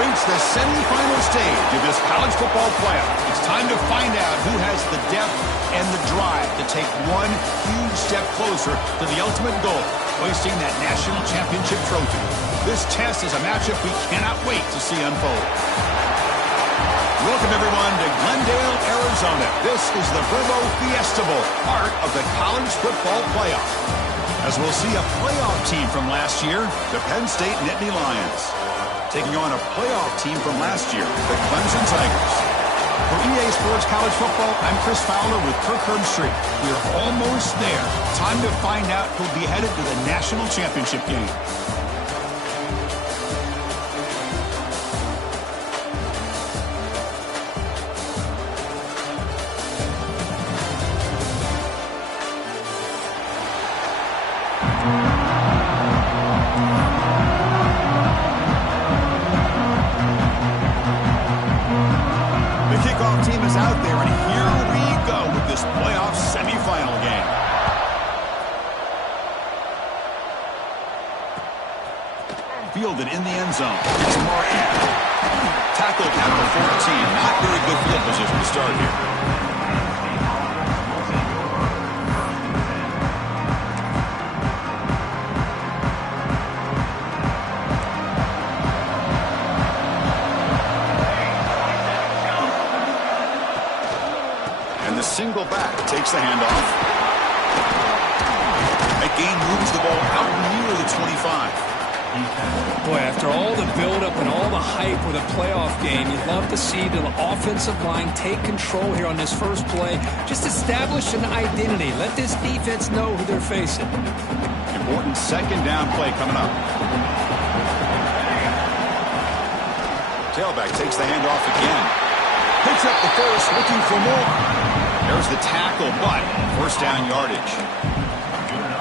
reached the semifinal stage of this college football playoff. It's time to find out who has the depth and the drive to take one huge step closer to the ultimate goal, hoisting that national championship trophy. This test is a matchup we cannot wait to see unfold. Welcome, everyone, to Glendale, Arizona. This is the Verbo Fiesta Bowl, part of the college football playoff. As we'll see a playoff team from last year, the Penn State Nittany Lions, taking on a playoff team from last year, the Clemson Tigers. For EA Sports College Football, I'm Chris Fowler with Kirk Herbstreit. We are almost there. Time to find out who'll be headed to the national championship game. Team is out there, and here we go with this playoff semifinal game. Fielded in the end zone. It's Martin. Tackled at the 14. Not very good field position to start here. Single back takes the handoff. That gain moves the ball out near the 25. Boy, after all the buildup and all the hype with a playoff game, you'd love to see the offensive line take control here on this first play. Just establish an identity. Let this defense know who they're facing. Important second down play coming up. Tailback takes the handoff again. Picks up the first, looking for more. There's the tackle, but first down yardage.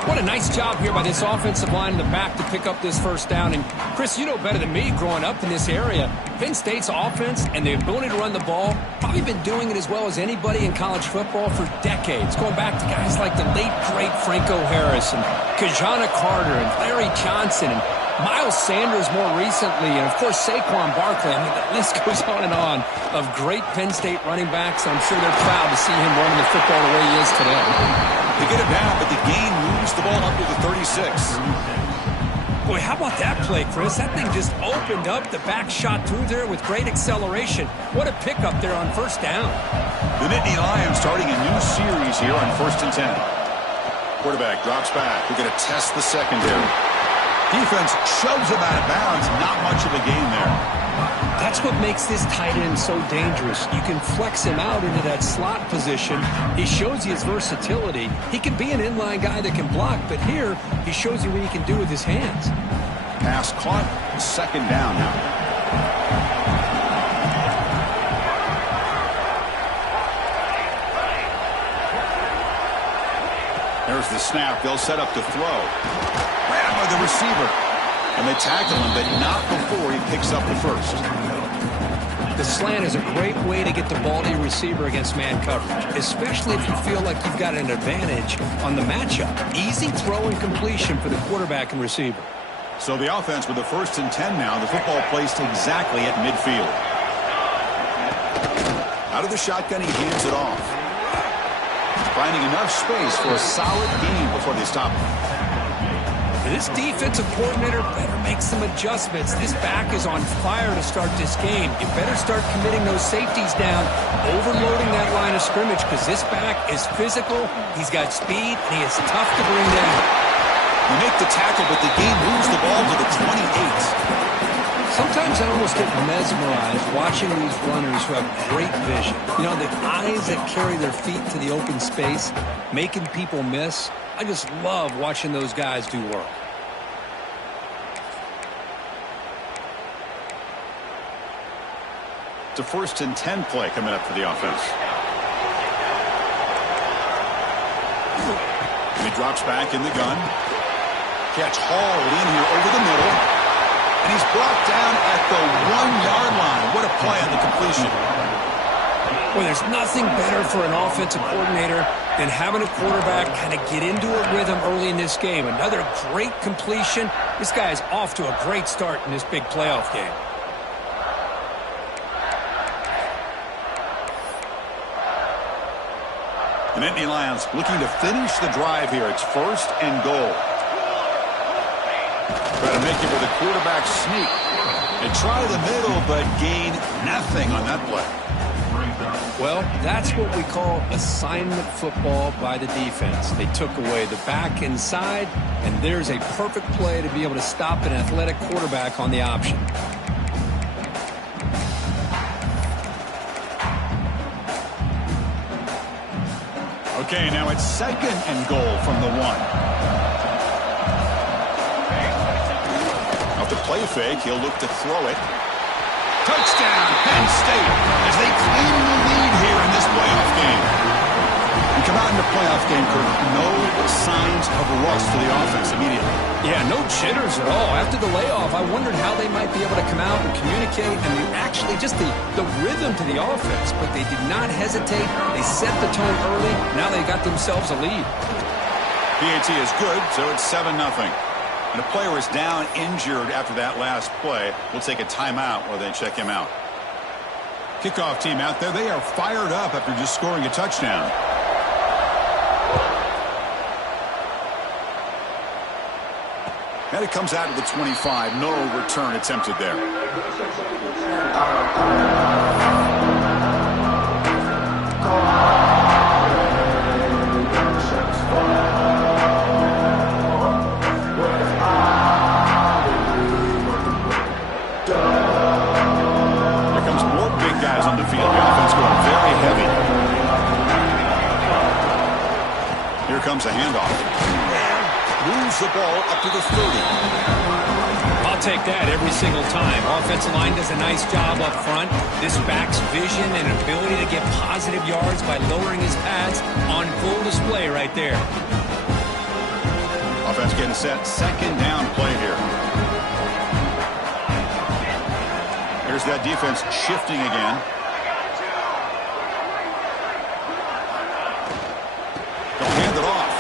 What a nice job here by this offensive line in the back to pick up this first down. And, Chris, you know better than me growing up in this area, Penn State's offense and the ability to run the ball, probably been doing it as well as anybody in college football for decades, going back to guys like the late, great Franco Harris and Kajana Carter and Larry Johnson and Miles Sanders more recently, and, of course, Saquon Barkley. I mean, the list goes on of great Penn State running backs, and I'm sure they're proud to see him running the football the way he is today. They get it down, but the gain moves the ball up to the 36. Boy, how about that play, Chris? That thing just opened up. The back shot through there with great acceleration. What a pickup there on first down. The Nittany Lions starting a new series here on 1st and 10. Quarterback drops back. We're going to test the secondary. Defense shoves him out of bounds. Not much of a gain there. That's what makes this tight end so dangerous. You can flex him out into that slot position. He shows you his versatility. He can be an inline guy that can block, but here he shows you what he can do with his hands. Pass caught. Second down now. There's the snap. They'll set up to throw. Ran by the receiver. And they tackle him, but not before he picks up the first. The slant is a great way to get the ball to your receiver against man coverage, especially if you feel like you've got an advantage on the matchup. Easy throw and completion for the quarterback and receiver. So the offense with the 1st and 10 now. The football placed exactly at midfield. Out of the shotgun, he hands it off. Finding enough space for a solid gain before they stop him. This defensive coordinator better make some adjustments. This back is on fire to start this game. You better start committing those safeties down, overloading that line of scrimmage, because this back is physical, he's got speed, and he is tough to bring down. You make the tackle, but the game moves the ball to the 28. Sometimes I almost get mesmerized watching these runners who have great vision. You know, the eyes that carry their feet to the open space, making people miss. I just love watching those guys do work. It's a 1st and 10 play coming up for the offense. And he drops back in the gun. Catch hauled in here over the middle. And he's brought down at the 1-yard line. What a play on the completion. Well, there's nothing better for an offensive coordinator than having a quarterback kind of get into a rhythm early in this game. Another great completion. This guy is off to a great start in this big playoff game. The Nittany Lions looking to finish the drive here. It's 1st and goal. Try to make it with a quarterback sneak. They try the middle, but gain nothing on that play. Well, that's what we call assignment football by the defense. They took away the back inside, and there's a perfect play to be able to stop an athletic quarterback on the option. Okay, now it's 2nd and goal from the 1. Off the play fake, he'll look to throw it. Touchdown, Penn State, as they claim the lead here in this playoff game. We come out in the playoff game, Kurt, no signs of rust to the offense immediately. Yeah, no jitters at all. After the layoff, I wondered how they might be able to come out and communicate and actually just the rhythm to the offense. But they did not hesitate. They set the tone early. Now they got themselves a lead. PAT is good, so it's 7-0. And a player is down injured after that last play. We'll take a timeout while they check him out. Kickoff team out there. They are fired up after just scoring a touchdown. And it comes out of the 25. No return attempted there. Here comes more big guys on the field. The offense going very heavy. Here comes a handoff. Moves the ball up to the 30. I'll take that every single time. Offensive line does a nice job up front. This back's vision and ability to get positive yards by lowering his pads on full display right there. Offense getting set. 2nd down play here. Here's that defense shifting again. They'll hand it off.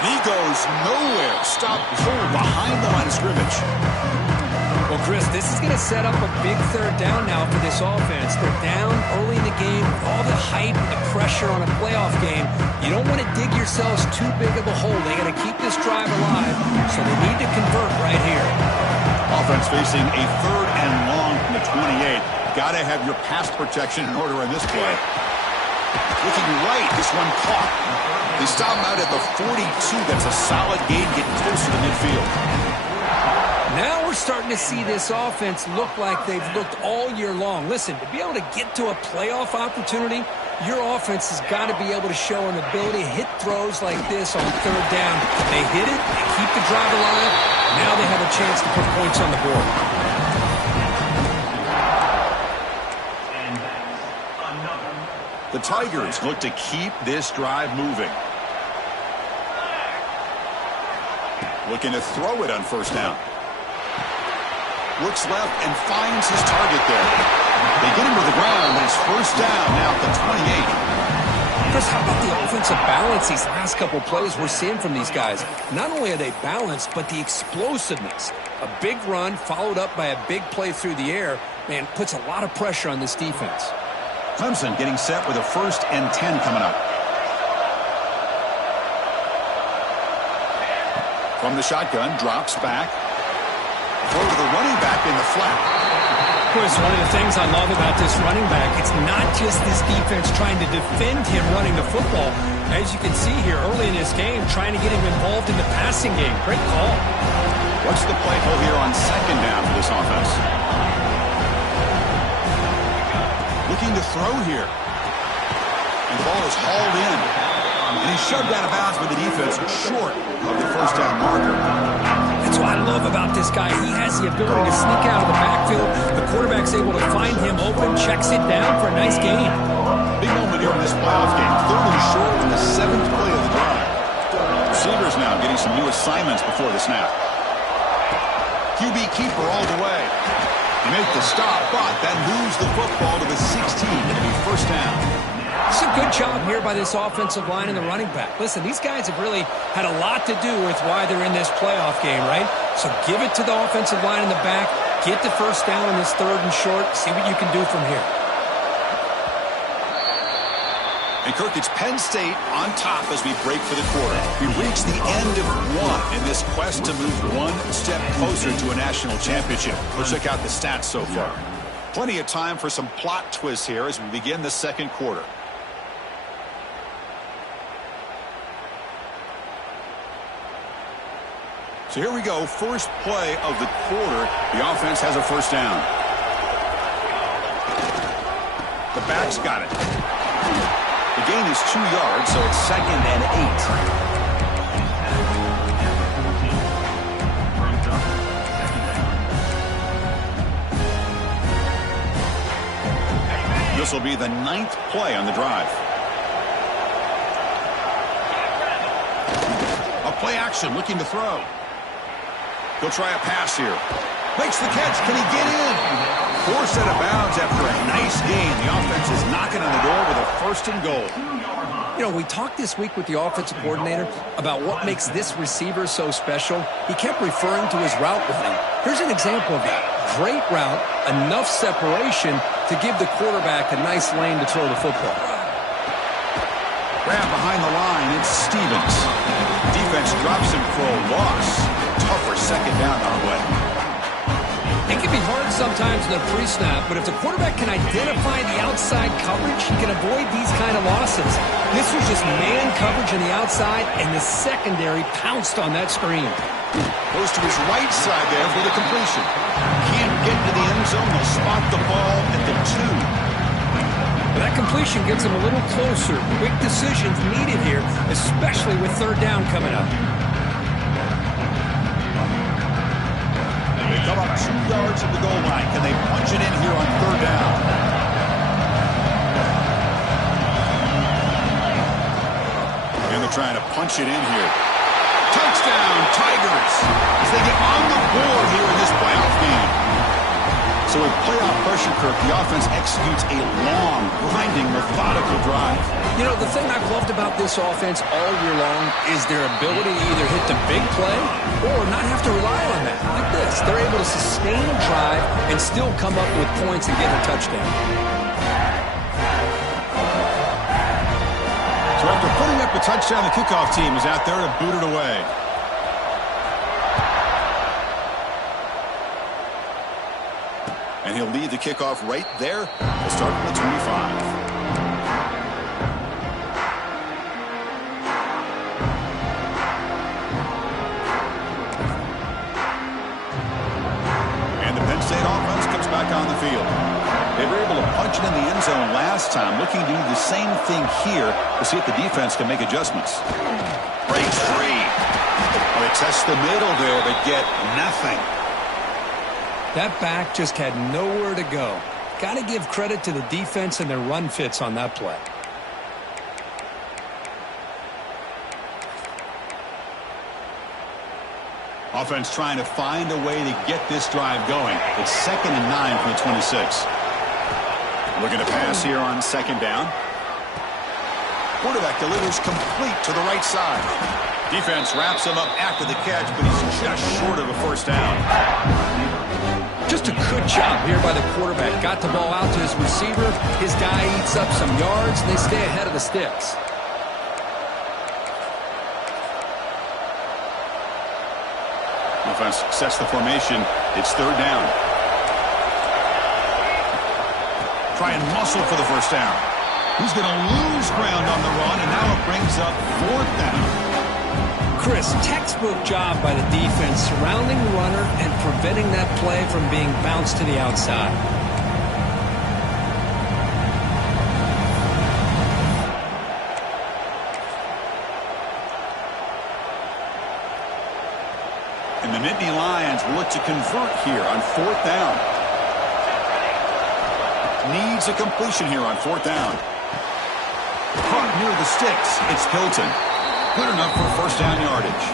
And he goes nowhere. Stop behind the line of scrimmage. Well, Chris, this is going to set up a big 3rd down now for this offense. They're down early in the game with all the hype and the pressure on a playoff game. You don't want to dig yourselves too big of a hole. They got to keep this drive alive, so they need to convert right here. Offense facing a 3rd and long from the 28. Got to have your pass protection in order in this play. Looking right, this one caught. They stop him out at the 42. That's a solid gain, getting closer to midfield. Now we're starting to see this offense look like they've looked all year long. Listen, to be able to get to a playoff opportunity, your offense has got to be able to show an ability to hit throws like this on 3rd down. They hit it, they keep the drive alive. Now they have a chance to put points on the board. The Tigers look to keep this drive moving. Looking to throw it on 1st down. Looks left and finds his target there. They get him to the ground, and it's 1st down now at the 28. Chris, how about the offensive balance these last couple plays we're seeing from these guys? Not only are they balanced, but the explosiveness. A big run followed up by a big play through the air, man, puts a lot of pressure on this defense. Clemson getting set with a 1st and 10 coming up. From the shotgun, drops back. Throw to the running back in the flat. Chris, one of the things I love about this running back, it's not just this defense trying to defend him running the football. As you can see here early in this game, trying to get him involved in the passing game. Great call. What's the play call here on 2nd down for this offense? Looking to throw here. And the ball is hauled in. And he's shoved out of bounds with the defense short of the 1st down marker. That's what I love about this guy. He has the ability to sneak out of the backfield. The quarterback's able to find him open, checks it down for a nice gain. Big moment here in this playoff game. 3rd and short in the 7th play of the drive. Receivers now getting some new assignments before the snap. QB keeper all the way. They make the stop, but then moves the football to the 16. It'll be 1st down. It's a good job here by this offensive line and the running back. Listen, these guys have really had a lot to do with why they're in this playoff game, right? So give it to the offensive line in the back. Get the 1st down on this 3rd and short. See what you can do from here. And Kirk, it's Penn State on top as we break for the quarter. We've reached the end of one in this quest to move one step closer to a national championship. Let's check out the stats so far. Plenty of time for some plot twists here as we begin the second quarter. So here we go, first play of the quarter. The offense has a first down. The back's got it. The gain is 2 yards, so it's 2nd and 8. This will be the 9th play on the drive. A play action, looking to throw. He'll try a pass here. Makes the catch. Can he get in? Forced out of bounds after a nice gain. The offense is knocking on the door with a 1st and goal. You know, we talked this week with the offensive coordinator about what makes this receiver so special. He kept referring to his route running. Here's an example of that. Great route, enough separation to give the quarterback a nice lane to throw the football. Grab behind the line. It's Stevens. Defense drops him for a loss. Tougher 2nd down on the way. It can be hard sometimes in the pre-snap, but if the quarterback can identify the outside coverage, he can avoid these kind of losses. This was just man coverage on the outside, and the secondary pounced on that screen. Goes to his right side there for the completion. Can't get to the end zone. They'll spot the ball at the 2. That completion gets him a little closer. Quick decisions needed here, especially with 3rd down coming up. They come up 2 yards from the goal line. Can they punch it in here on 3rd down? And they're trying to punch it in here. Touchdown, Tigers, as they get on the board here in this playoff game. So with playoff pressure, Kirk, the offense executes a long, grinding, methodical drive. You know, the thing I've loved about this offense all year long is their ability to either hit the big play or not have to rely on that. Like this, they're able to sustain a drive and still come up with points and get a touchdown. So after putting up a touchdown, the kickoff team is out there to boot it away. And he'll lead the kickoff right there. We'll start from the 25. And the Penn State offense comes back on the field. They were able to punch it in the end zone last time, looking to do the same thing here to see if the defense can make adjustments. Breaks free. Well, they test the middle there, but get nothing. That back just had nowhere to go. Got to give credit to the defense and their run fits on that play. Offense trying to find a way to get this drive going. It's 2nd and 9 from the 26. Looking to pass here on 2nd down. Quarterback delivers complete to the right side. Defense wraps him up after the catch, but he's just short of a 1st down. Just a good job here by the quarterback. Got the ball out to his receiver. His guy eats up some yards, and they stay ahead of the sticks. Offense sets the formation. It's 3rd down. Try and muscle for the 1st down. He's going to lose ground on the run, and now it brings up 4th down. Chris, textbook job by the defense surrounding the runner and preventing that play from being bounced to the outside. And the Nittany Lions will look to convert here on 4th down. Needs a completion here on 4th down. Caught near the sticks. It's Hilton. Good enough for 1st down yardage.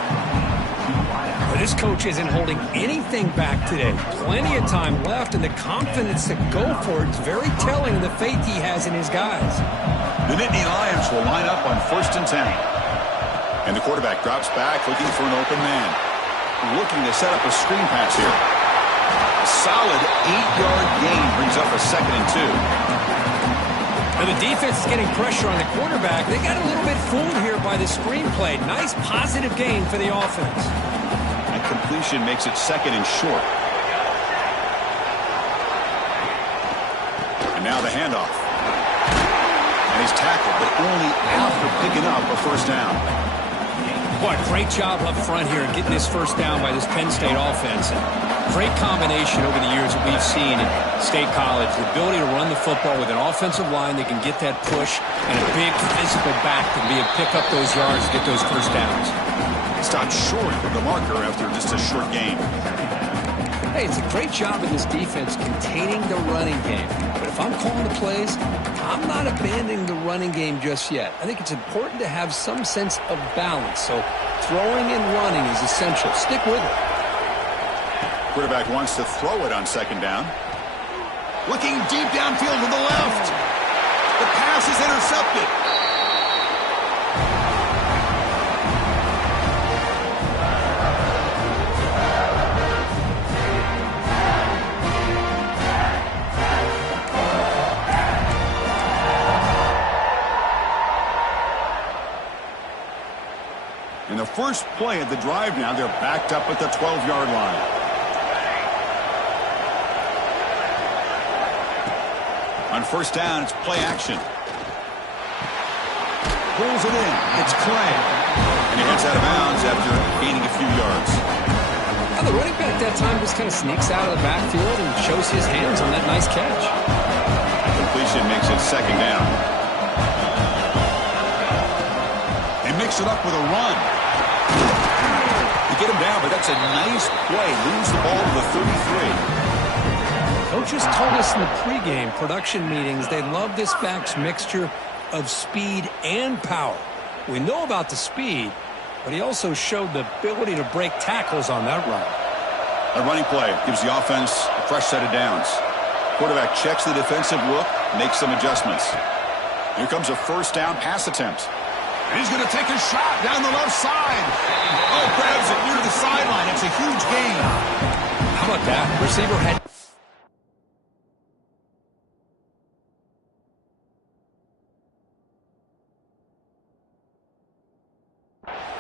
Well, this coach isn't holding anything back today. Plenty of time left, and the confidence to go for it is very telling of the faith he has in his guys. The Nittany Lions will line up on 1st and 10. And the quarterback drops back looking for an open man. Looking to set up a screen pass here. A solid 8-yard gain brings up a 2nd and 2. And the defense is getting pressure on the quarterback. They got a little bit fooled here by the screenplay. Nice positive gain for the offense. That completion makes it second and short. And now the handoff. And he's tackled, but only after picking up a first down. What a great job up front here getting this first down by this Penn State offense. And great combination over the years that we've seen in State College. The ability to run the football with an offensive line that can get that push and a big physical back to be able to pick up those yards and get those first downs. Stopped short of the marker after just a short gain. Hey, it's a great job of this defense containing the running game. But if I'm calling the plays, I'm not abandoning the running game just yet. I think it's important to have some sense of balance. So throwing and running is essential. Stick with it. Quarterback wants to throw it on second down. Looking deep downfield to the left. The pass is intercepted. In the first play of the drive now, they're backed up at the 12-yard line. On first down, it's play action. Pulls it in. It's Clay. And he heads out of bounds after gaining a few yards. Well, the running back that time just kind of sneaks out of the backfield and shows his hands on that nice catch. Completion makes it second down. They mix it up with a run. They get him down, but that's a nice play. Lose the ball to the 33. Coaches told us in the pregame production meetings they love this back's mixture of speed and power. We know about the speed, but he also showed the ability to break tackles on that run. A running play gives the offense a fresh set of downs. Quarterback checks the defensive look, makes some adjustments. Here comes a first down pass attempt. And he's going to take a shot down the left side. Oh, grabs it near the sideline. It's a huge gain. How about that? Receiver had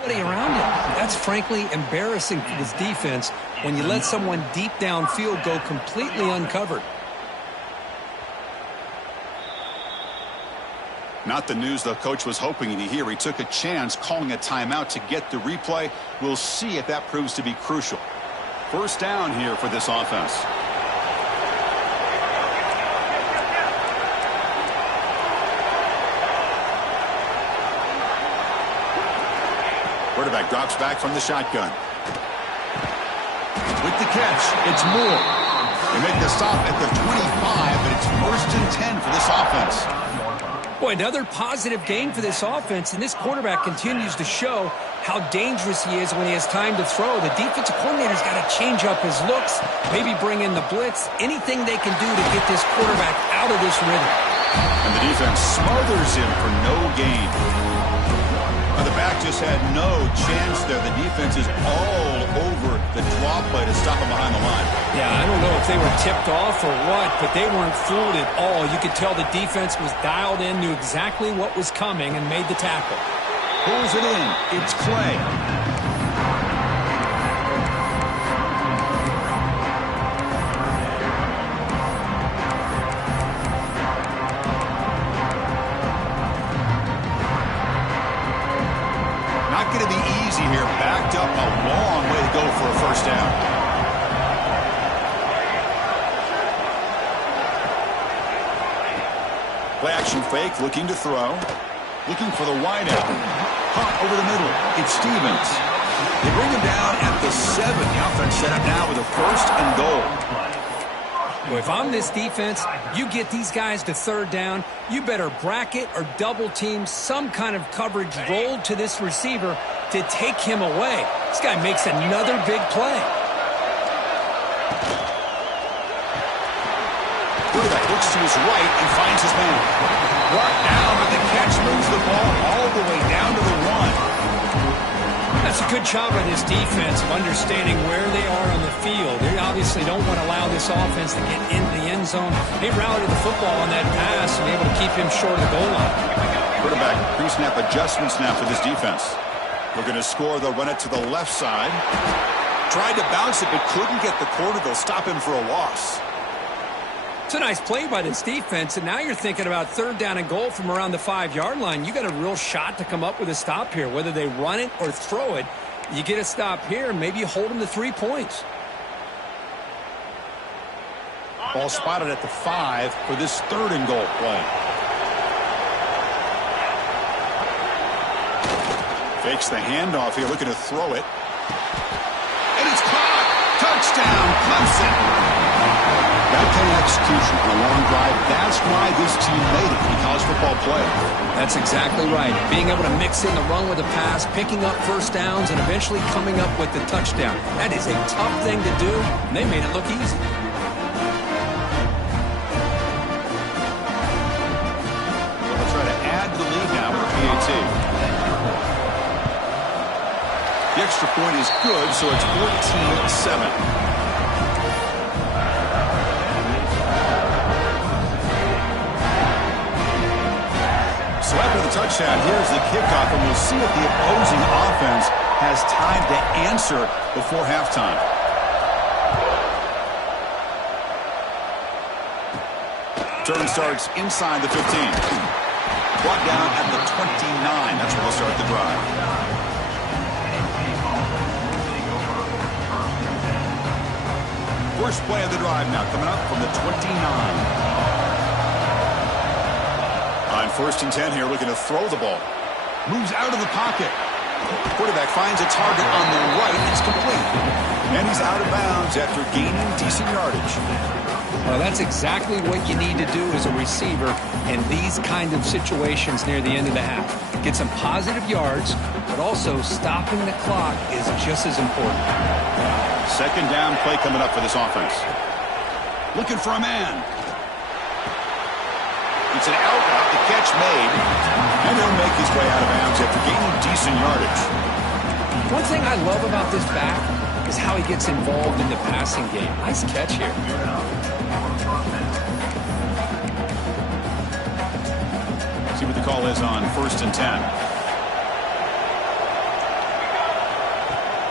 around him. That's frankly embarrassing for this defense when you let someone deep downfield go completely uncovered. Not the news the coach was hoping to hear. He took a chance calling a timeout to get the replay. We'll see if that proves to be crucial. First down here for this offense. Quarterback drops back from the shotgun. With the catch, it's Moore. They make the stop at the 25, but it's first and 10 for this offense. Boy, another positive gain for this offense, and this quarterback continues to show how dangerous he is when he has time to throw. The defensive coordinator's got to change up his looks, maybe bring in the blitz, anything they can do to get this quarterback out of this rhythm. And the defense smothers him for no gain. The back just had no chance there. The defense is all over the draw play to stop him behind the line. Yeah, I don't know if they were tipped off or what, but they weren't fooled at all. You could tell the defense was dialed in, knew exactly what was coming, and made the tackle. Pulls it in. It's Clay. Not going to be easy here. Backed up a long way to go for a first down. Play action fake, looking to throw. Looking for the wideout. Hot over the middle. It's Stevens. They bring him down at the 7. The offense set up now with a first and goal. Well, if I'm this defense, you get these guys to third down, you better bracket or double team some kind of coverage rolled to this receiver to take him away. This guy makes another big play. Quarterback looks to his right and finds his man. Brought down, but the catch moves the ball all the way down to the 1. That's That's a good job by this defense of understanding where they are on the field. They obviously don't want to allow this offense to get into the end zone. They routed the football on that pass and able to keep him short of the goal line. Quarterback pre-snap adjustment snap for this defense. We're going to score. They'll run it to the left side. Tried to bounce it, but couldn't get the corner. They'll stop him for a loss. It's a nice play by this defense, and now you're thinking about 3rd down and goal from around the 5-yard line. You got a real shot to come up with a stop here. Whether they run it or throw it, you get a stop here, and maybe you hold them to 3 points. Ball spotted at the 5 for this 3rd and goal play. Fakes the handoff here, looking to throw it. And it's caught! Touchdown, Clemson! That kind of execution on a long drive, that's why this team made it in college football play. That's exactly right. Being able to mix in the run with a pass, picking up 1st downs, and eventually coming up with the touchdown. That is a tough thing to do, and they made it look easy. They'll try to add to the lead now with PAT. The extra point is good, so it's 14-7. So after the touchdown, here's the kickoff, and we'll see if the opposing offense has time to answer before halftime. Turn starts inside the 15. Brought down at the 29. That's where they'll start the drive. First play of the drive now coming up from the 29. On 1st and 10 here, looking to throw the ball. Moves out of the pocket. Quarterback finds a target on the right. It's complete. And he's out of bounds after gaining decent yardage. Well, that's exactly what you need to do as a receiver in these kind of situations near the end of the half. Get some positive yards, but also stopping the clock is just as important. 2nd down play coming up for this offense. Looking for a man. It's an out route, the catch made, and he'll make his way out of bounds after gaining decent yardage. One thing I love about this back is how he gets involved in the passing game. Nice catch here. See what the call is on 1st and 10.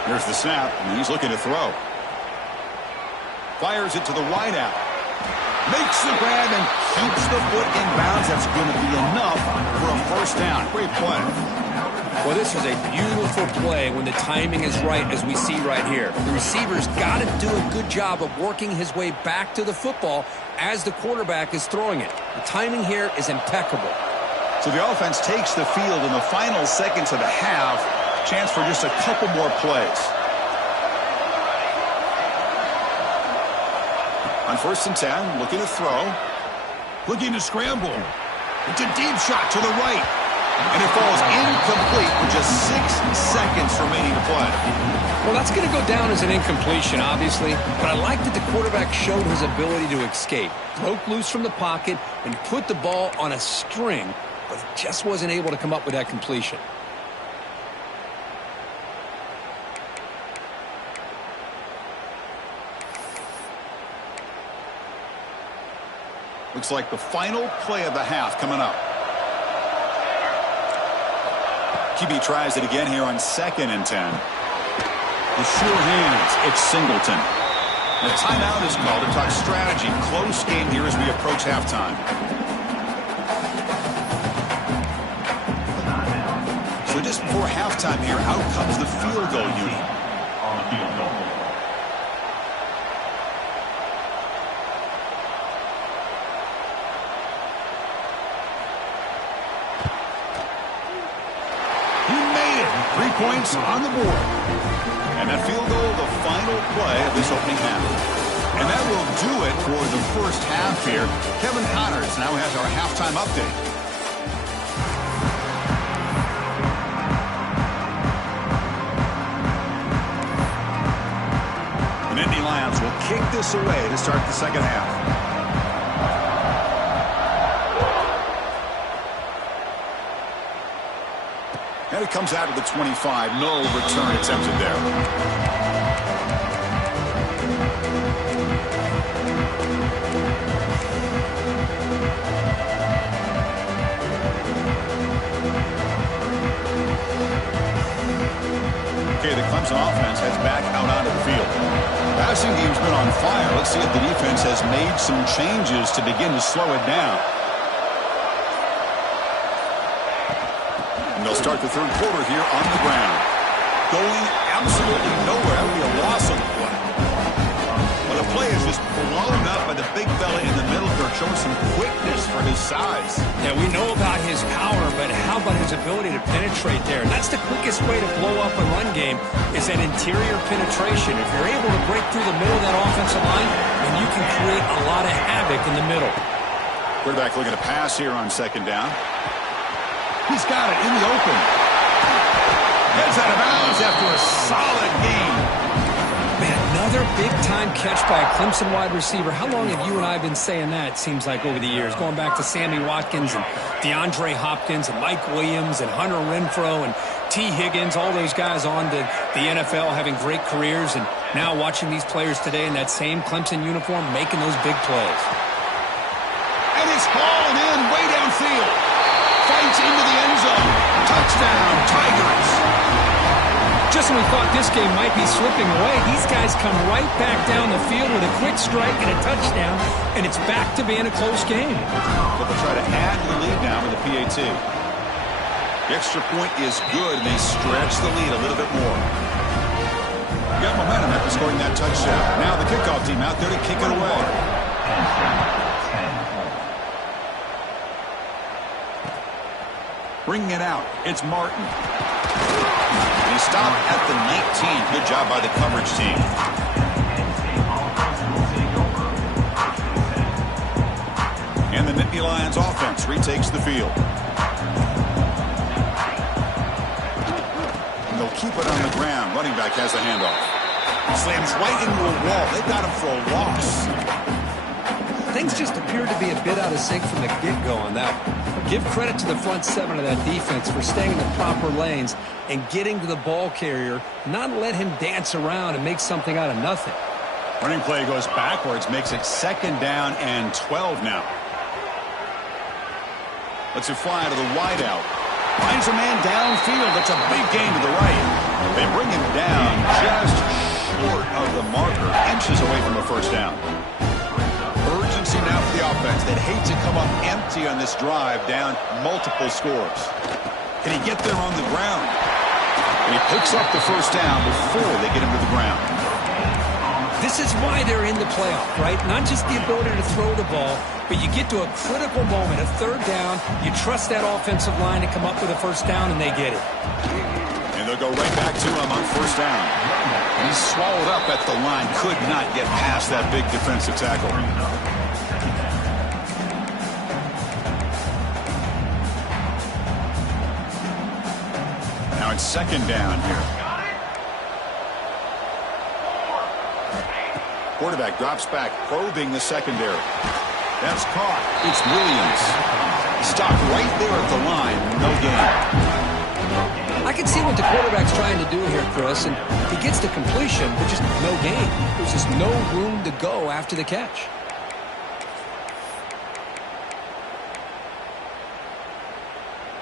Here's the snap, and he's looking to throw. Fires it to the wideout. Makes the grab and keeps the foot in bounds. That's going to be enough for a 1st down. Great play. Well, this is a beautiful play when the timing is right, as we see right here. The receiver's got to do a good job of working his way back to the football as the quarterback is throwing it. The timing here is impeccable. So the offense takes the field in the final seconds of the half. Chance for just a couple more plays. On 1st and 10, looking to throw. Looking to scramble. It's a deep shot to the right. And it falls incomplete with just 6 seconds remaining to play. Well, that's going to go down as an incompletion, obviously. But I like that the quarterback showed his ability to escape. Broke loose from the pocket and put the ball on a string. But he just wasn't able to come up with that completion. Looks like the final play of the half coming up. QB tries it again here on 2nd and 10. The sure hands, it's Singleton. The timeout is called to talk strategy. Close game here as we approach halftime. So just before halftime here, out comes the field goal unit. On the field goal. Points on the board. And that field goal, the final play of this opening half. And that will do it for the 1st half here. Kevin Connors now has our halftime update. The Nittany Lions will kick this away to start the 2nd half. And a comes out of the 25. No return attempted there. The Clemson offense heads back out onto the field. Passing game's been on fire. Let's see if the defense has made some changes to begin to slow it down. And they'll start the third quarter here on the ground. Going absolutely nowhere. That would be a loss on the play. Well, the play is just blown up by the big fella in the middle there, showing some quickness for his size. Yeah, we know about his power, but how about his ability to penetrate there? And that's the quickest way to blow up a run game, is that interior penetration. If you're able to break through the middle of that offensive line, then you can create a lot of havoc in the middle. Quarterback looking to pass here on second down. He's got it in the open. Gets out of bounds after a solid gain. Man, another big-time catch by a Clemson wide receiver. How long have you and I been saying that, it seems like, over the years? Going back to Sammy Watkins and DeAndre Hopkins and Mike Williams and Hunter Renfrow and T. Higgins, all those guys on to the NFL having great careers, and now watching these players today in that same Clemson uniform making those big plays. And it's hauled in way downfield. Fights into the end zone. Touchdown, Tigers. Just when we thought this game might be slipping away, these guys come right back down the field with a quick strike and a touchdown, and it's back to being a close game. But they'll try to add to the lead now with the PAT. The extra point is good, and they stretch the lead a little bit more. Got momentum after scoring that touchdown. Now the kickoff team out there to kick it away. Bringing it out, it's Martin. He stopped at the 19. Good job by the coverage team. And the Nittany Lions offense retakes the field. And they'll keep it on the ground. Running back has the handoff. Slams right into a wall. They got him for a loss. Things just appeared to be a bit out of sync from the get-go on that one. Give credit to the front seven of that defense for staying in the proper lanes and getting to the ball carrier, not let him dance around and make something out of nothing. Running play goes backwards, makes it second down and 12 now. Lets it fly to the wideout. Finds a man downfield. That's a big gain to the right. They bring him down just short of the marker, inches away from a first down. Urgency now for the offense. They'd hate to come up empty on this drive, down multiple scores. Can he get there on the ground? And he picks up the first down before they get him to the ground. This is why they're in the playoff, right? Not just the ability to throw the ball, but you get to a critical moment, a third down, you trust that offensive line to come up with a first down, and they get it. And they'll go right back to him on first down. He's swallowed up at the line, could not get past that big defensive tackle. Now it's second down here. Quarterback drops back, probing the secondary. That's caught. It's Williams. Stopped right there at the line. No gain. I can see what the quarterback's trying to do here, Chris, and he gets the completion, but just no gain. There's just no room to go after the catch.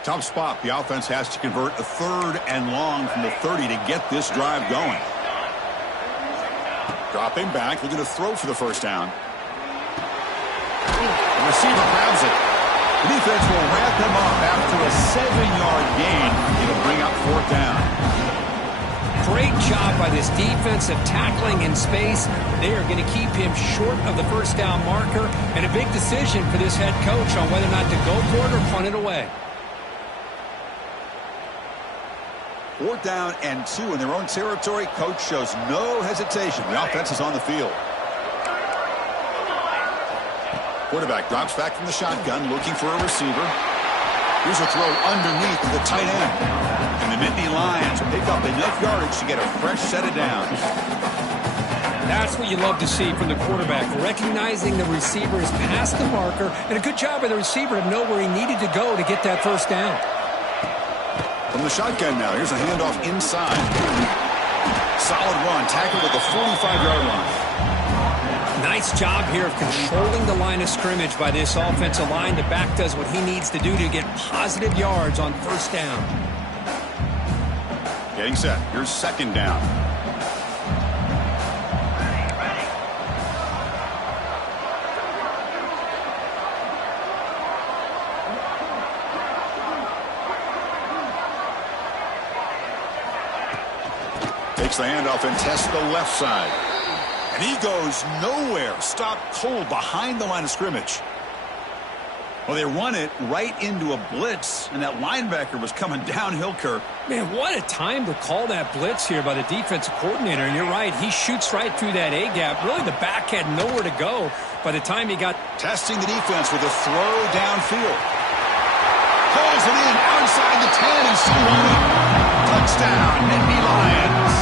Tough spot. The offense has to convert a third and long from the 30 to get this drive going. Dropping back, looking to throw for the first down. The receiver grabs it. The defense will wrap him up after a 7-yard gain. It'll bring up fourth down. Great job by this defensive tackling in space. They are going to keep him short of the first down marker, and a big decision for this head coach on whether or not to go for it or punt it away. Fourth down and 2 in their own territory. Coach shows no hesitation. The offense is on the field. Quarterback drops back from the shotgun, looking for a receiver. Here's a throw underneath to the tight end. And the Nittany Lions pick up enough yardage to get a fresh set of downs. That's what you love to see from the quarterback, recognizing the receiver is past the marker, and a good job by the receiver to know where he needed to go to get that first down. From the shotgun now, here's a handoff inside. Solid run, tackled at the 45-yard line. Nice job here of controlling the line of scrimmage by this offensive line. The back does what he needs to do to get positive yards on first down. Getting set. Here's second down. Takes the handoff and tests the left side. And he goes nowhere. Stopped cold behind the line of scrimmage. Well, they run it right into a blitz, and that linebacker was coming downhill, Kirk. Man, what a time to call that blitz here by the defensive coordinator. And you're right, he shoots right through that A-gap. Really, the back had nowhere to go by the time he got... Testing the defense with a throw downfield. Pulls it in outside the 10 and still on it. Touchdown, Nittany Lions.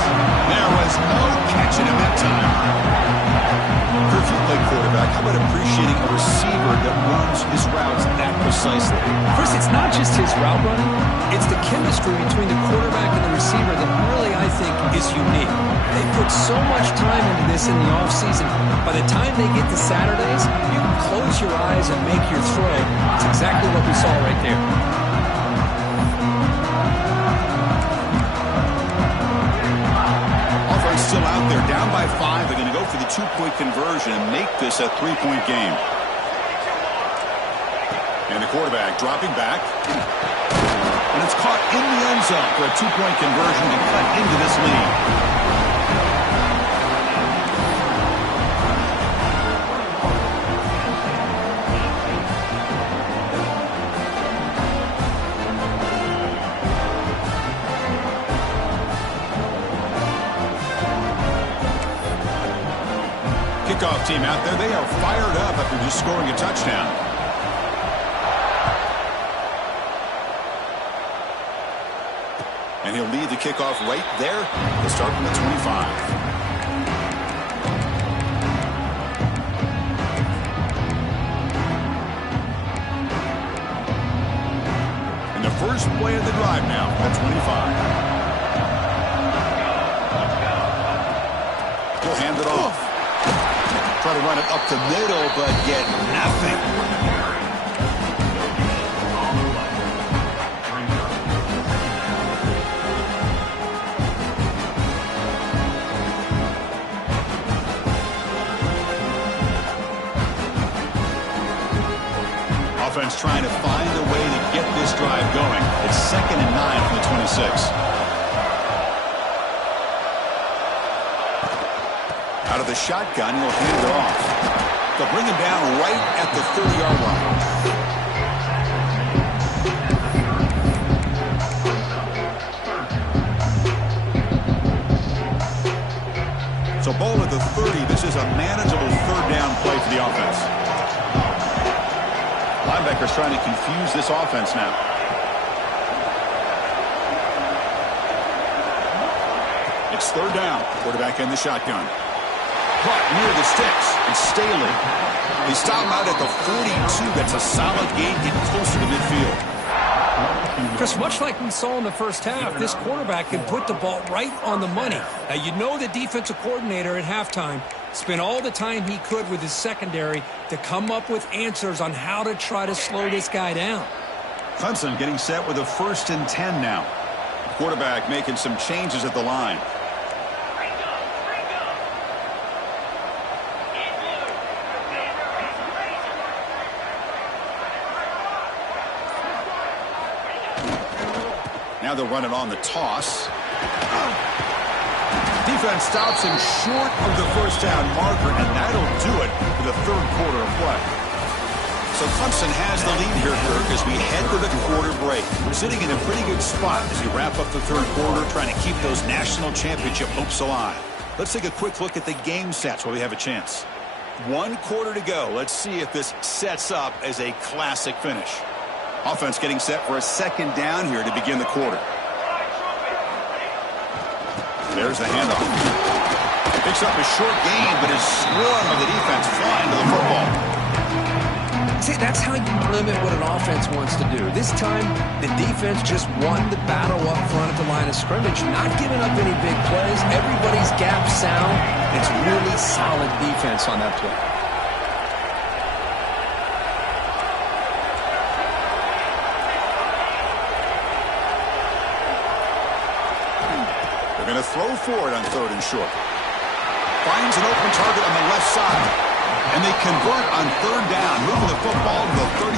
There was no catching him that time. If you play quarterback, how about appreciating a receiver that runs his routes that precisely? Chris, it's not just his route running. It's the chemistry between the quarterback and the receiver that really, I think, is unique. They put so much time into this in the offseason. By the time they get to Saturdays, you can close your eyes and make your throw. It's exactly what we saw right there. Still out there, down by 5. They're going to go for the 2-point conversion and make this a 3-point game. And the quarterback dropping back. And it's caught in the end zone for a 2-point conversion to cut into this lead. Kickoff team out there. They are fired up after just scoring a touchdown. And he'll lead the kickoff right there. He'll start from the 25. And the first play of the drive now at 25. He'll hand it off. Try to run it up the middle, but get nothing. Offense trying to find a way to get this drive going. It's 2nd and 9 from the 26. Out of the shotgun, he'll hand it off. They'll bring him down right at the 30-yard line. So ball at the 30. This is a manageable 3rd down play for the offense. Linebacker's trying to confuse this offense now. It's 3rd down. Quarterback in the shotgun. Caught near the sticks. It's Staley. They stop him out at the 42. That's a solid gain, getting closer to midfield. Chris, much like we saw in the first half, this quarterback can put the ball right on the money. Now, you know the defensive coordinator at halftime spent all the time he could with his secondary to come up with answers on how to try to slow this guy down. Clemson getting set with a 1st and 10 now. Quarterback making some changes at the line. Now they'll run it on the toss. Defense stops him short of the 1st down marker, and that'll do it for the 3rd quarter of play. So Clemson has the lead here, Kirk, as we head to the quarter break. We're sitting in a pretty good spot as we wrap up the 3rd quarter, trying to keep those national championship hopes alive. Let's take a quick look at the game stats while we have a chance. 1 quarter to go. Let's see if this sets up as a classic finish. Offense getting set for a 2nd down here to begin the quarter. There's the handoff. Picks up a short gain, but is swarmed by the defense flying to the football. See, that's how you limit what an offense wants to do. This time, the defense just won the battle up front at the line of scrimmage, not giving up any big plays. Everybody's gap sound. It's really solid defense on that play. They're going to throw for it on 3rd and short. Finds an open target on the left side. And they convert on 3rd down, moving the football to the 35.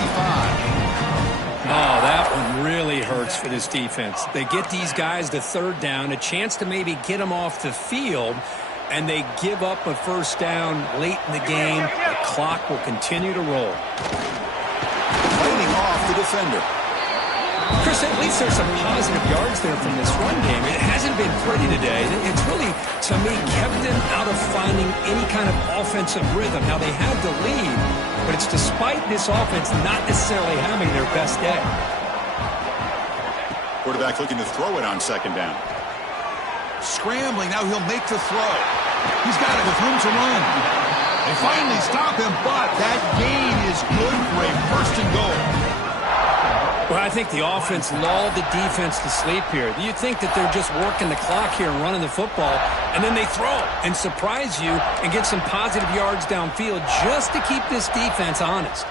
Oh, that one really hurts for this defense. They get these guys to 3rd down, a chance to maybe get them off the field, and they give up a 1st down late in the game. The clock will continue to roll. Fighting off the defender. Chris, at least there's some positive yards there from this run game. It hasn't been pretty today. It's really, to me, kept them out of finding any kind of offensive rhythm. Now, they had the lead, but it's despite this offense not necessarily having their best day. Quarterback looking to throw it on 2nd down. Scrambling, now he'll make the throw. He's got it with room to run. They finally stop him, but that gain is good for a 1st and goal. Well, I think the offense lulled the defense to sleep here. You think that they're just working the clock here and running the football, and then they throw and surprise you and get some positive yards downfield just to keep this defense honest.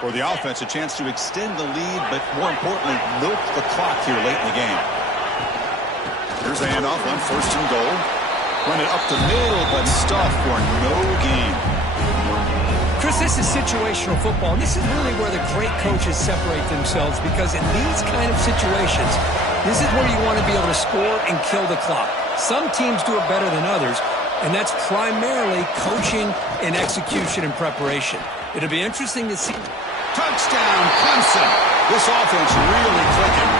For the offense, a chance to extend the lead, but more importantly, milk the clock here late in the game. Here's a handoff on 1st and goal. Run it up the middle, but stuffed for no gain. Chris, this is situational football. This is really where the great coaches separate themselves, because in these kind of situations, this is where you want to be able to score and kill the clock. Some teams do it better than others, and that's primarily coaching and execution and preparation. It'll be interesting to see. Touchdown, Clemson. This offense really clicking.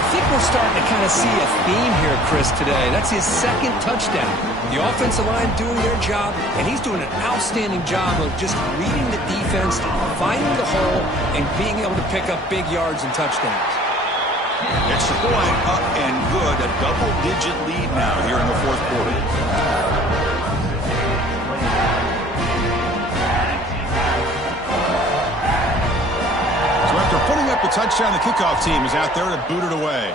I think we're starting to kind of see a theme here, Chris, today. That's his 2nd touchdown. The offensive line doing their job, and he's doing an outstanding job of just reading the defense, finding the hole, and being able to pick up big yards and touchdowns. Extra point up and good. A double-digit lead now here in the 4th quarter. After putting up the touchdown, the kickoff team is out there to boot it away.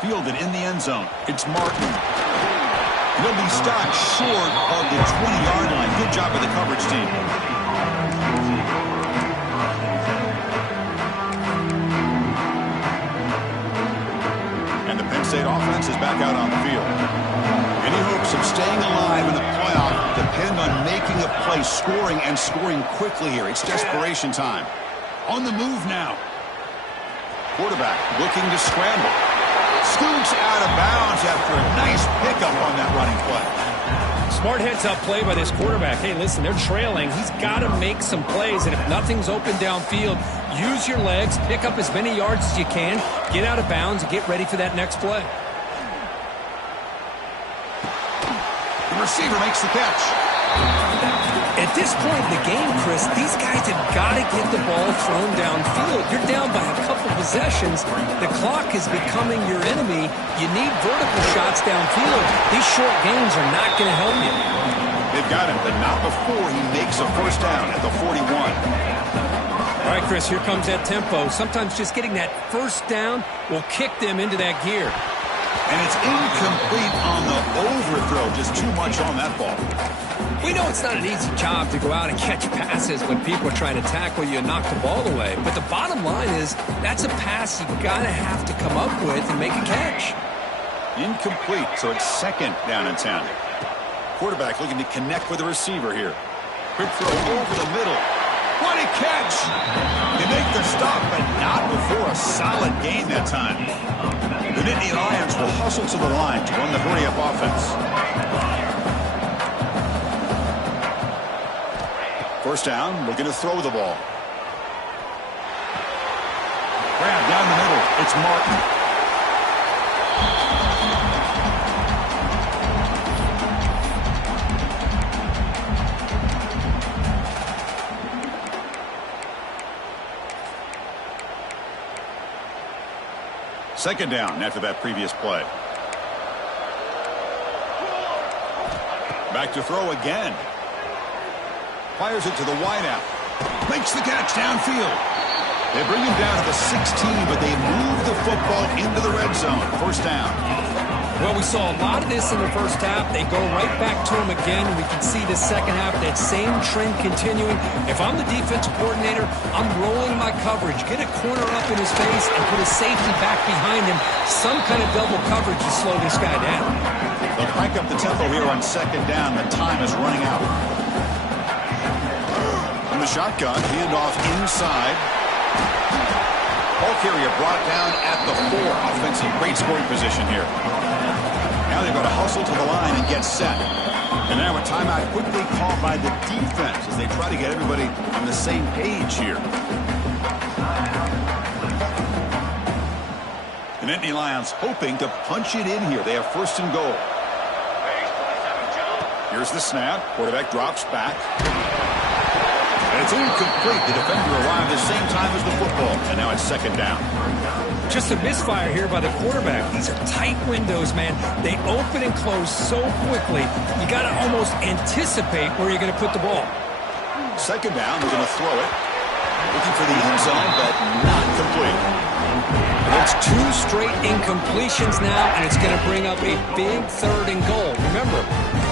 Fielded in the end zone. It's Martin. He'll be stopped short of the 20-yard line. Good job by the coverage team. And the Penn State offense is back out on the field. Any hopes of staying alive in the playoff depend on making a play, scoring, and scoring quickly here. It's desperation time. On the move now. Quarterback looking to scramble. Scoots out of bounds after a nice pickup on that running play. Smart heads-up play by this quarterback. Hey, listen, they're trailing. He's got to make some plays, and if nothing's open downfield, use your legs, pick up as many yards as you can, get out of bounds, and get ready for that next play. Receiver makes the catch. At this point in the game, Chris, these guys have got to get the ball thrown downfield. You're down by a couple possessions. The clock is becoming your enemy. You need vertical shots downfield. These short gains are not going to help you. They've got him, but not before he makes a 1st down at the 41. All right, Chris, here comes that tempo. Sometimes just getting that 1st down will kick them into that gear. And it's incomplete on the overthrow. Just too much on that ball. We know it's not an easy job to go out and catch passes when people are trying to tackle you and knock the ball away. But the bottom line is that's a pass you got to have to come up with and make a catch. Incomplete, so it's 2nd down and 10. Quarterback looking to connect with the receiver here. Quick throw over the middle. What a catch! They make the stop, but not before a solid gain that time. The Nittany Lions will hustle to the line to run the hurry-up offense. 1st down, looking to throw the ball. Grab down the middle. It's Martin. Second down after that previous play. Back to throw again. Fires it to the wideout. Makes the catch downfield. They bring him down to the 16, but they move the football into the red zone. First down. Well, we saw a lot of this in the first half. They go right back to him again. We can see the second half, that same trend continuing. If I'm the defensive coordinator, I'm rolling my coverage. Get a corner up in his face and put a safety back behind him. Some kind of double coverage to slow this guy down. They'll crank up the tempo here on second down. The time is running out. From the shotgun, handoff inside. Ball carrier brought down at the 4. Offensive great scoring position here. Now they've got to hustle to the line and get set. And now a timeout quickly called by the defense as they try to get everybody on the same page here. The Nittany Lions hoping to punch it in here. They have first and goal. Here's the snap. Quarterback drops back. And it's incomplete. The defender arrived the same time as the football. And now it's second down. Just a misfire here by the quarterback. These are tight windows, man. They open and close so quickly. You got to almost anticipate where you're going to put the ball. Second down, they're going to throw it. Looking for the end zone, but not complete. That's 2 straight incompletions now, and it's going to bring up a big third and goal. Remember,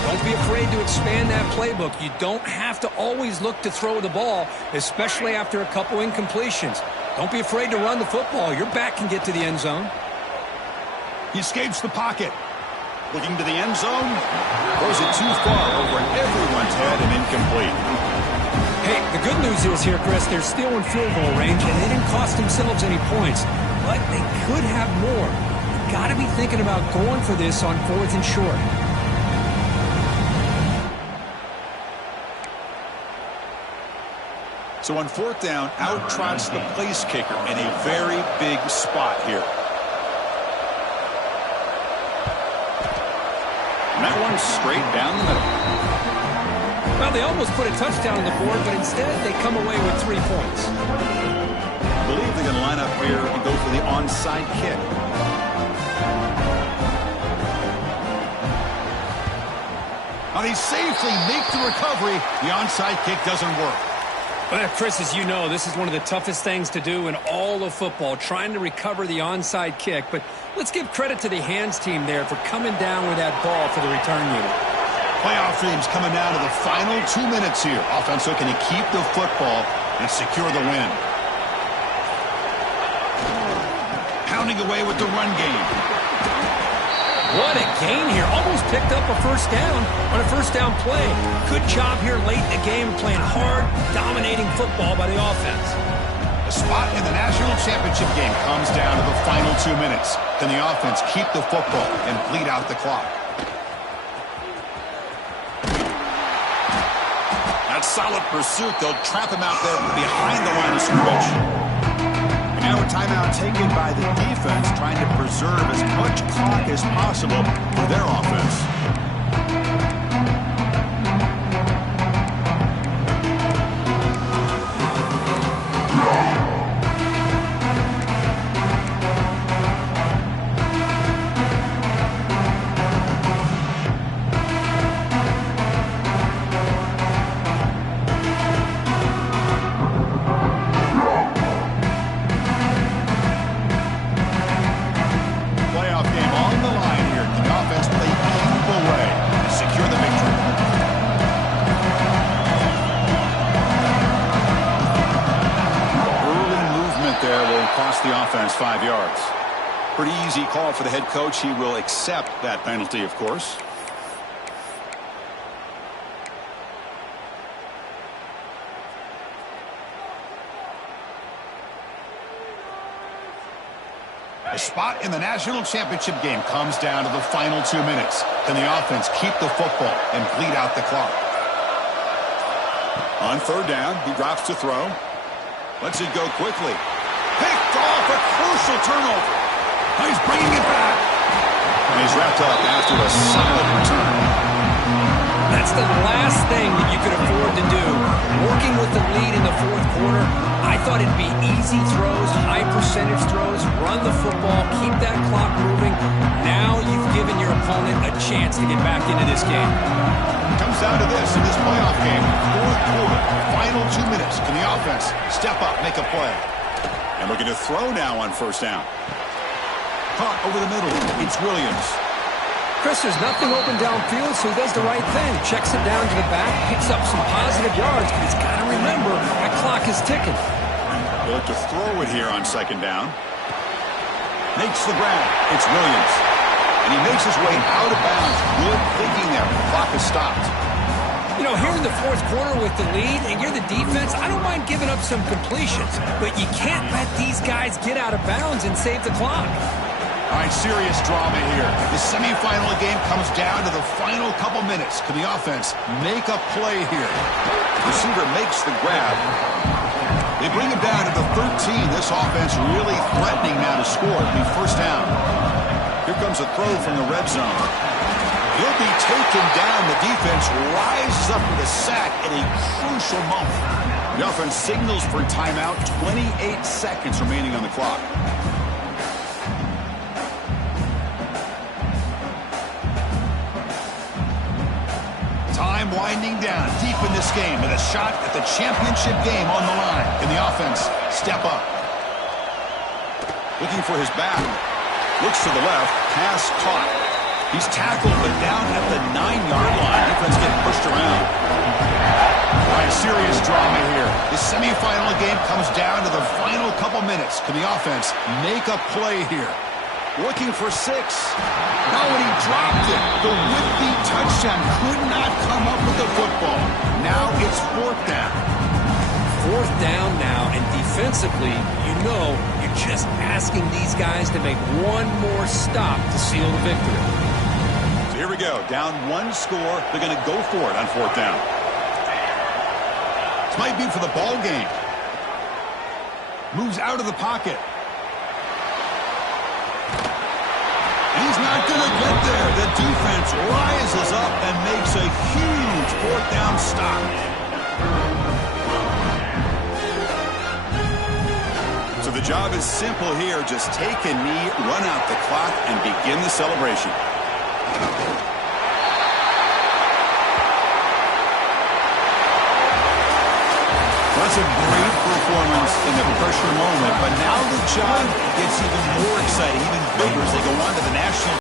don't be afraid to expand that playbook. You don't have to always look to throw the ball, especially after a couple incompletions. Don't be afraid to run the football. Your back can get to the end zone. He escapes the pocket. Looking to the end zone. Throws it too far over everyone's head and incomplete. Hey, the good news is here, Chris, they're still in field goal range, and they didn't cost themselves any points. But they could have more. You've got to be thinking about going for this on 4th and short. So on 4th down, out trots the place kicker in a very big spot here. And that one's straight down the middle. Well, they almost put a touchdown on the board, but instead they come away with 3 points. I believe they're going to line up here and go for the onside kick. Now they safely make the recovery. The onside kick doesn't work. Well, Chris, as you know, this is one of the toughest things to do in all of football, trying to recover the onside kick. But let's give credit to the hands team there for coming down with that ball for the return unit. Playoff teams coming down to the final 2 minutes here. Offense looking to keep the football and secure the win. Pounding away with the run game. What a gain here. Almost picked up a first down on a first down play. Good job here late in the game, playing hard, dominating football by the offense. The spot in the national championship game comes down to the final 2 minutes. Can the offense keep the football and bleed out the clock? That solid pursuit. They'll trap him out there behind the line of scrimmage. And now a timeout taken by the defense, trying to preserve as much clock as possible for their offense. The offense 5 yards. Pretty easy call for the head coach. He will accept that penalty, of course. A spot in the national championship game comes down to the final 2 minutes. Can the offense keep the football and bleed out the clock? On third down, he drops to throw. Lets it go quickly. Picked off, a crucial turnover. He's bringing it back. And he's wrapped up after a solid return. That's the last thing that you could afford to do. Working with the lead in the fourth quarter, I thought it'd be easy throws, high percentage throws, run the football, keep that clock moving. Now you've given your opponent a chance to get back into this game. Comes down to this in this playoff game. Fourth quarter, final 2 minutes. Can the offense step up, make a play? And looking to throw now on first down. Caught over the middle. It's Williams. Chris, there's nothing open downfield, so he does the right thing. Checks it down to the back, picks up some positive yards, but he's got to remember that clock is ticking. They look to throw it here on second down. Makes the grab. It's Williams. And he makes his way out of bounds. Good thinking there. The clock is stopped. You know, here in the fourth quarter with the lead, and you're the defense, I don't mind giving up some completions, but you can't let these guys get out of bounds and save the clock. All right, serious drama here. The semifinal game comes down to the final couple minutes. Can the offense make a play here? Receiver makes the grab. They bring him down to the 13. This offense really threatening now to score. It'll be first down. Here comes a throw from the red zone. He'll be taken down. The defense rises up with a sack at a crucial moment. The offense signals for timeout. 28 seconds remaining on the clock. Time winding down deep in this game with a shot at the championship game on the line. Can the offense step up? Looking for his back. Looks to the left. Pass caught. He's tackled, but down at the 9-yard line. Defense getting pushed around. All right, serious drama here. The semifinal game comes down to the final couple minutes. Can the offense make a play here? Looking for 6. Now when he dropped it, the would-be touchdown could not come up with the football. Now it's fourth down. Fourth down now, and defensively, you know you're just asking these guys to make one more stop to seal the victory. So here we go. Down 1 score. They're going to go for it on fourth down. This might be for the ball game. Moves out of the pocket. He's not going to get there. The defense rises up and makes a huge fourth down stop. So the job is simple here. Just take a knee, run out the clock, and begin the celebration. That's a great performance in the pressure moment, but now the job gets even more exciting, even bigger as they go on to the national